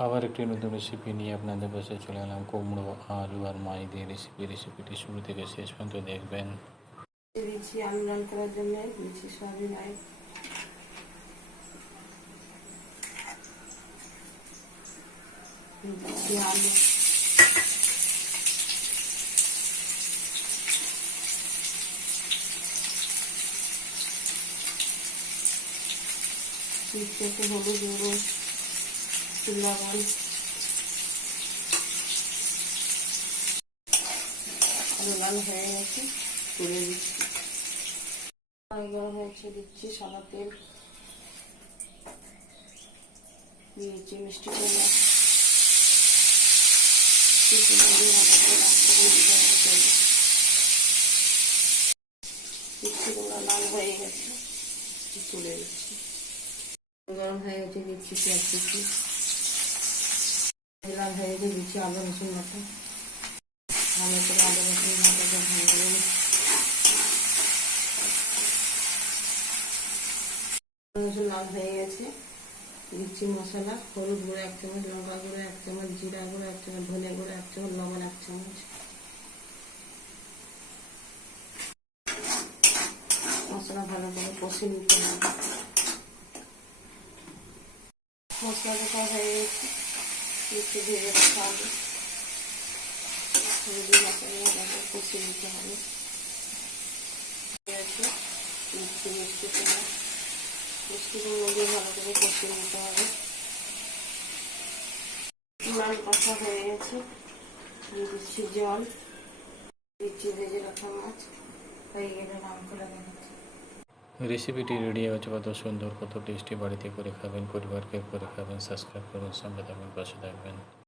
আবার একটি নতুন রেসিপি নিয়ে আপনাদের পাশে চলে এলাম। কুমড়ো, আলু আর মাই দিয়ে রেসিপি রেসিপিটি শুরু থেকে শেষ পর্যন্ত দেখবেন। আলু লাল করার জন্য আলু। দিচ্ছি একটু হলুদ লবণ লাল হয়ে গেছে তুলে দিচ্ছি গরম হয়েছে দিচ্ছি সাদা তেল দিয়েছি মিষ্টি লাল হয়ে গেছে তুলে দিচ্ছি গরম হয়ে গেছে দিচ্ছি পেঁয়াজ দিচ্ছি হয়ে গেছে দিচ্ছি আদা রসুন বাটা। ভালো করে আদা রসুন ভালো রসুন লাল হয়ে গেছে। দিচ্ছি মশলা, হলুদ গুঁড়ো এক চামচ, লঙ্কা গুঁড়ো এক চামচ, জিরা গুঁড়ো এক চামচ, ধনে গুঁড়ো এক চামচ, লবণ এক চামচ। মশলা ভালো করে কষে নিতে হবে। মশলা হয়ে গেছে। একটু ভেজে রাখা হবে হলুদ ভালো করে কষে নিতে হবে মিষ্টি মিষ্টি করে মিষ্টি কুমড়ো দিয়ে ভালো করে কষিয়ে নিতে হবে লাল কষা হয়ে গেছে দিয়ে দিচ্ছি জল দিচ্ছি ভেজে রাখা মাছ হয়ে গেলে নাম করে দেখাচ্ছি রেসিপিটি রেডি হয়েছে কত সুন্দর কত টেস্টি বাড়িতে করে খাবেন, পরিবারকে করে খাবেন সাবস্ক্রাইব করুন, সঙ্গে থাকবেন, পাশে থাকবেন।